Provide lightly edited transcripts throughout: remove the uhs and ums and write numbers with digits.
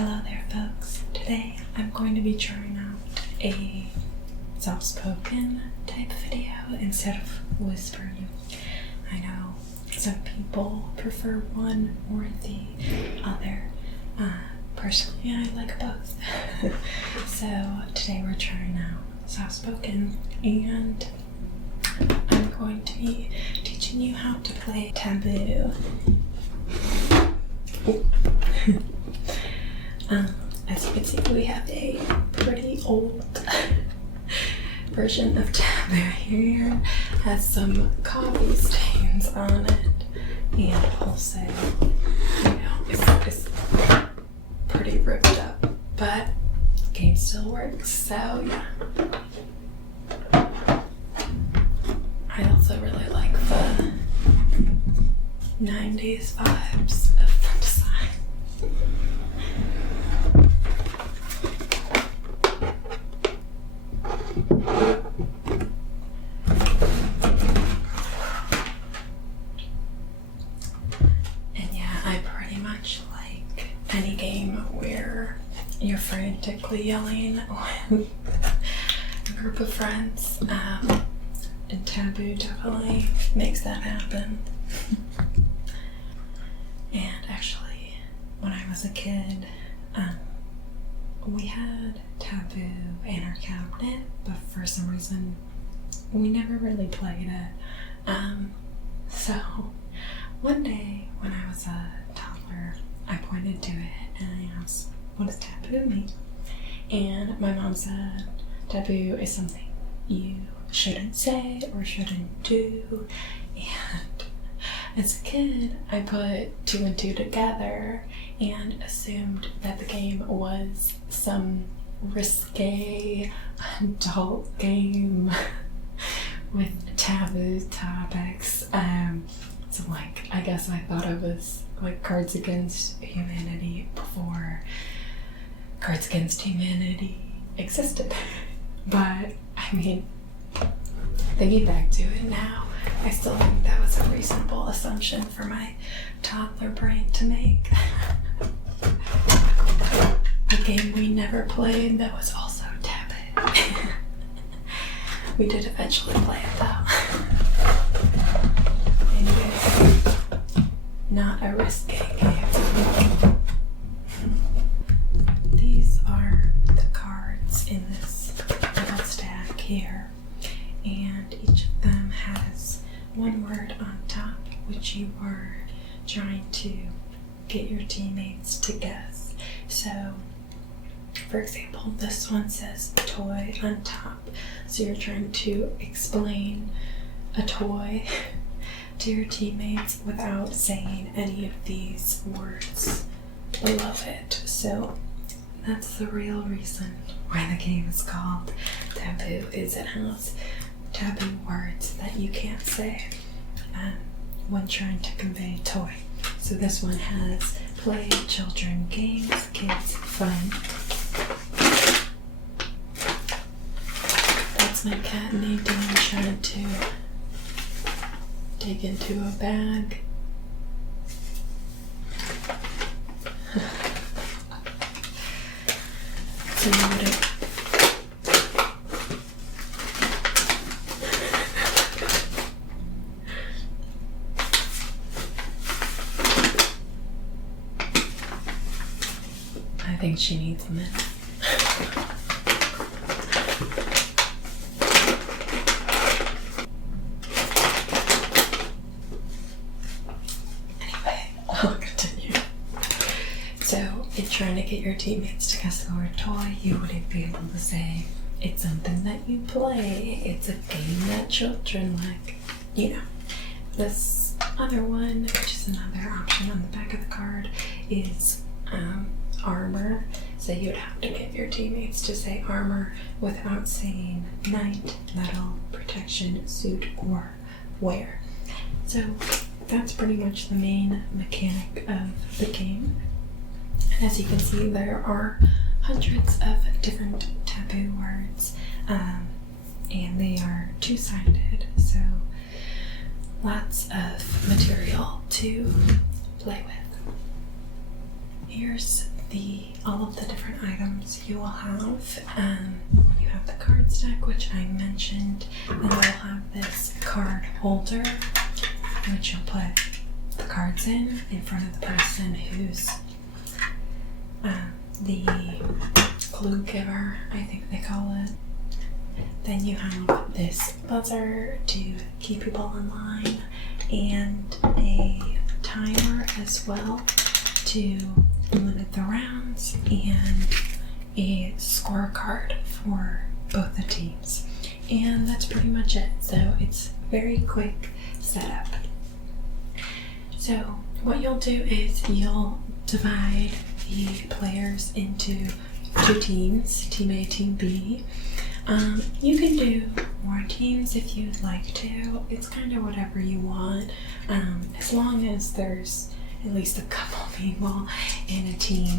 Hello there, folks. Today I'm going to be trying out a soft-spoken type video instead of whispering. I know some people prefer one or the other. Personally, I like both. So today we're trying out soft-spoken, and I'm going to be teaching you how to play Taboo. As you can see, we have a pretty old version of Taboo here. Has some coffee stains on it, and also, it's pretty ripped up, but the game still works, so yeah. I also really like the 90s vibes of the design. And yeah, I pretty much like any game where you're frantically yelling with a group of friends, and Taboo definitely makes that happen. And actually, when I was a kid, we had Taboo in our cabinet, but for some reason we never really played it. So one day when I was a toddler, I pointed to it and I asked, "What does Taboo mean?" And my mom said, "Taboo is something you shouldn't say or shouldn't do." And as a kid, I put two and two together and assumed that the game was some risque adult game with taboo topics. So I guess I thought it was like Cards Against Humanity before Cards Against Humanity existed. But I mean, thinking back to it now, I still think that was a reasonable assumption for my toddler brain to make. A game we never played that was also Taboo. We did eventually play it though. Anyways, not a risque game. These are the cards in this little stack here, and each of them has one word on top, which you are trying to get your teammates to guess. So, for example, this one says toy on top. So you're trying to explain a toy to your teammates without saying any of these words below it. So that's the real reason why the game is called Taboo, is it has taboo words that you can't say when trying to convey toy. So this one has play, children, games, kids, fun. That's my cat Nadine trying to dig into a bag. So I think she needs a minute. Anyway, I'll continue. So, in trying to get your teammates to guess the word toy, you wouldn't be able to say, "It's something that you play. It's a game that children like." This other one, which is another option on the back of the card, is armor. So you'd have to get your teammates to say armor without saying knight, metal, protection, suit, or wear. So that's pretty much the main mechanic of the game. And as you can see, there are hundreds of different taboo words, and they are two-sided, so lots of material to play with. Here's the all of the different items you will have. You have the card stack, which I mentioned, and you'll have this card holder, which you'll put the cards in front of the person who's the clue giver, I think they call it. Then you have this buzzer to keep people in line, and a timer as well to limit the rounds, and a scorecard for both the teams. And that's pretty much it. So it's very quick setup. So what you'll do is you'll divide the players into two teams, Team A, Team B. You can do more teams if you'd like to. It's kind of whatever you want, as long as there's at least a couple people in a team.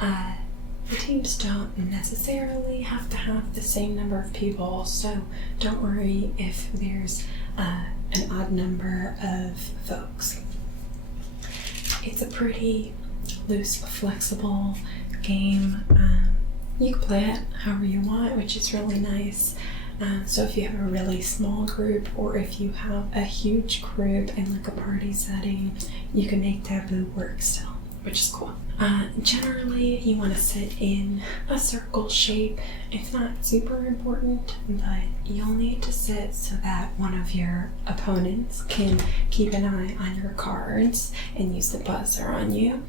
The teams don't necessarily have to have the same number of people, so don't worry if there's an odd number of folks. It's a pretty loose, flexible game. You can play it however you want, which is really nice. So if you have a really small group, or if you have a huge group in like a party setting, you can make Taboo work still, which is cool. Generally, you want to sit in a circle shape. It's not super important, but you'll need to sit so that one of your opponents can keep an eye on your cards and use the buzzer on you,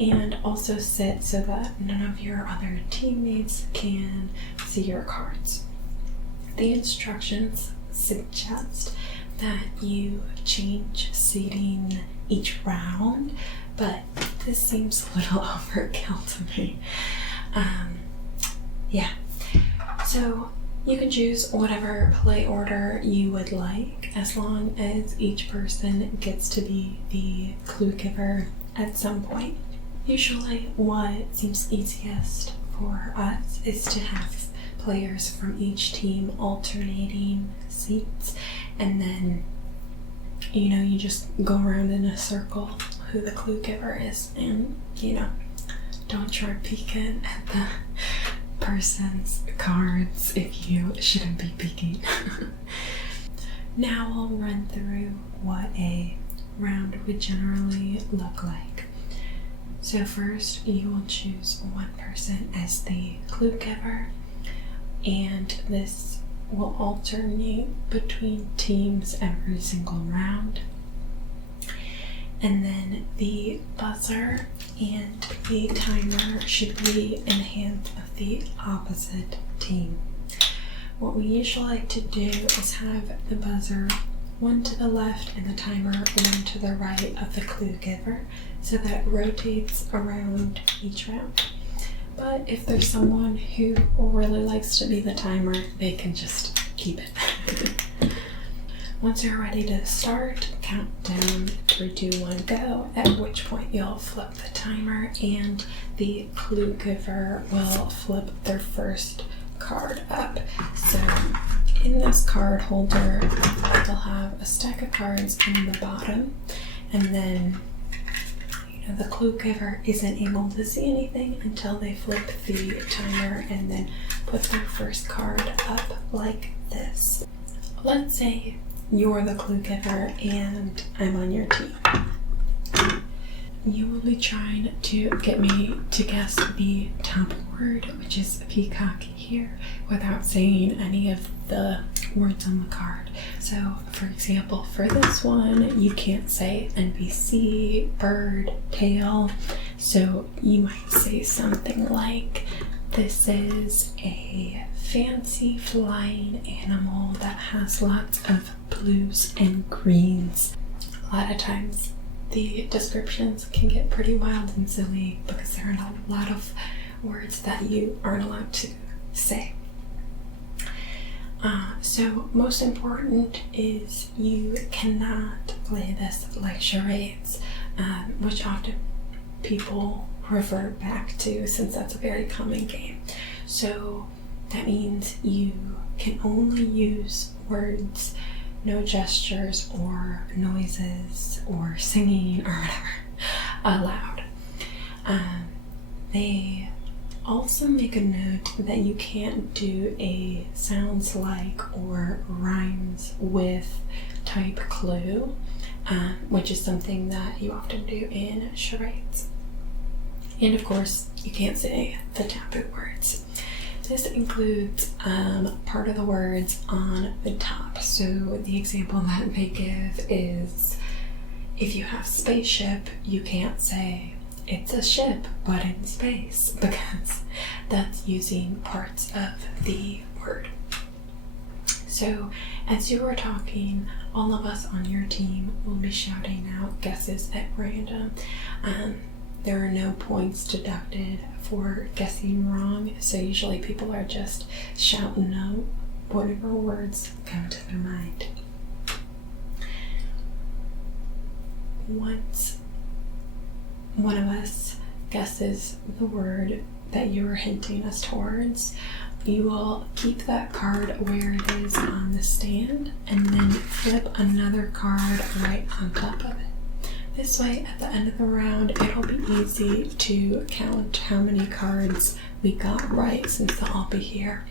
and also sit so that none of your other teammates can see your cards. The instructions suggest that you change seating each round, but this seems a little overkill to me. Yeah, so you can choose whatever play order you would like, as long as each person gets to be the clue giver at some point. Usually what seems easiest for us is to have players from each team alternating seats, and then you just go around in a circle who the clue giver is, and don't try peeking at the person's cards if you shouldn't be peeking. Now I'll run through what a round would generally look like. So first you will choose one person as the clue giver, and this will alternate between teams every single round. And then the buzzer and the timer should be in the hands of the opposite team. What we usually like to do is have the buzzer one to the left and the timer one to the right of the clue giver, so that it rotates around each round. But if there's someone who really likes to be the timer, they can just keep it. Once you're ready to start, count down 3, 2, 1, go, at which point you'll flip the timer and the clue giver will flip their first card up. So in this card holder, they'll have a stack of cards in the bottom, and then the clue giver isn't able to see anything until they flip the timer and then put their first card up like this. Let's say you're the clue giver and I'm on your team. You will be trying to get me to guess the top word, which is peacock here, without saying any of the words on the card. So, for example, for this one, you can't say NPC, bird, tail. So you might say something like, this is a fancy flying animal that has lots of blues and greens. A lot of times the descriptions can get pretty wild and silly because there are a lot of words that you aren't allowed to say. So most important is you cannot play this like charades, which often people revert back to since that's a very common game. So that means you can only use words, no gestures or noises or singing or whatever allowed. They Also make a note that you can't do a sounds like or rhymes with type clue, which is something that you often do in charades. And of course, you can't say the taboo words. This includes part of the words on the top. So the example that they give is, if you have spaceship, you can't say it's a ship but in space, because that's using parts of the word. So as you are talking, all of us on your team will be shouting out guesses at random. There are no points deducted for guessing wrong, so usually people are just shouting out whatever words come to their mind. Once one of us guesses the word that you are hinting us towards, you will keep that card where it is on the stand and then flip another card right on top of it. This way, at the end of the round, it'll be easy to count how many cards we got right, since they'll all be here.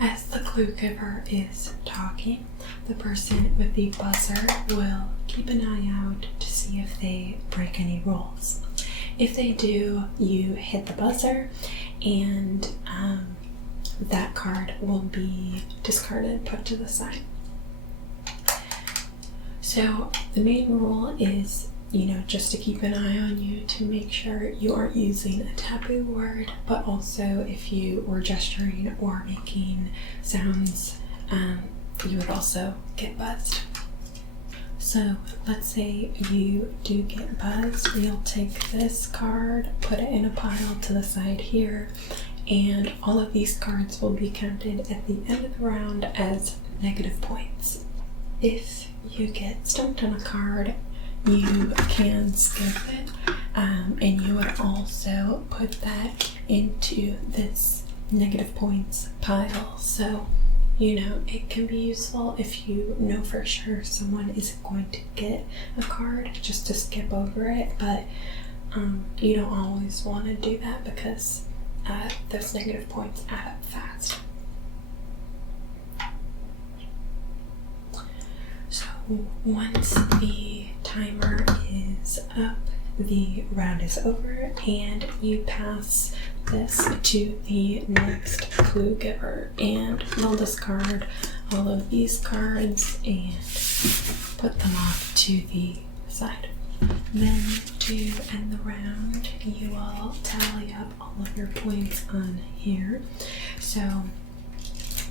As the clue giver is talking, the person with the buzzer will keep an eye out to see if they break any rules. If they do, you hit the buzzer and that card will be discarded, put to the side. So the main rule is, just to keep an eye on you to make sure you aren't using a taboo word, but also if you were gesturing or making sounds, you would also get buzzed. So let's say you do get buzzed, you'll take this card, put it in a pile to the side here, and all of these cards will be counted at the end of the round as negative points. If you get stumped on a card, you can skip it, and you would also put that into this negative points pile. So, it can be useful if you know for sure someone isn't going to get a card, just to skip over it, but you don't always want to do that because those negative points add up fast. So once the timer is up, the round is over, and you pass this to the next clue giver, and they'll discard all of these cards and put them off to the side. Then to end the round, you will tally up all of your points on here. So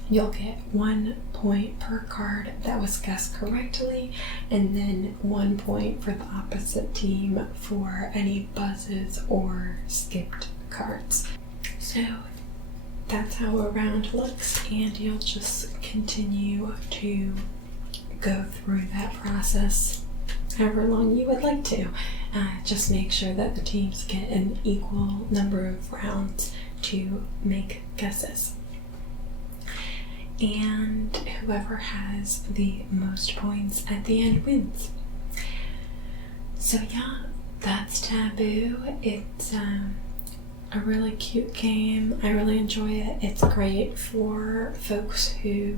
you'll get 1 point per card that was guessed correctly, and then 1 point for the opposite team for any buzzes or skipped cards. So that's how a round looks, and you'll just continue to go through that process however long you would like to. Just make sure that the teams get an equal number of rounds to make guesses. And whoever has the most points at the end wins. So yeah, that's Taboo. It's a really cute game. I really enjoy it. It's great for folks who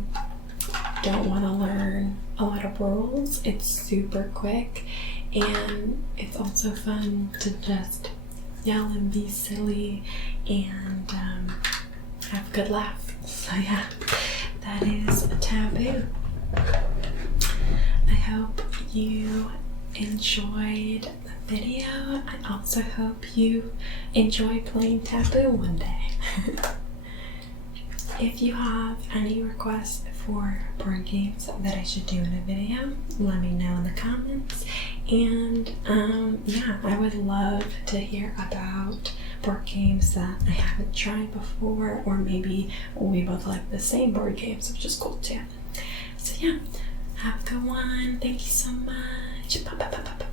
don't want to learn a lot of rules. It's super quick, and it's also fun to just yell and be silly and have a good laugh. So yeah, that is Taboo. I hope you enjoyed the video. I also hope you enjoy playing Taboo one day. If you have any requests for board games that I should do in a video, let me know in the comments. And yeah, I would love to hear about board games that I haven't tried before, or maybe we both like the same board games, which is cool too. So yeah, have a good one. Thank you so much. Bye, bye, bye, bye, bye.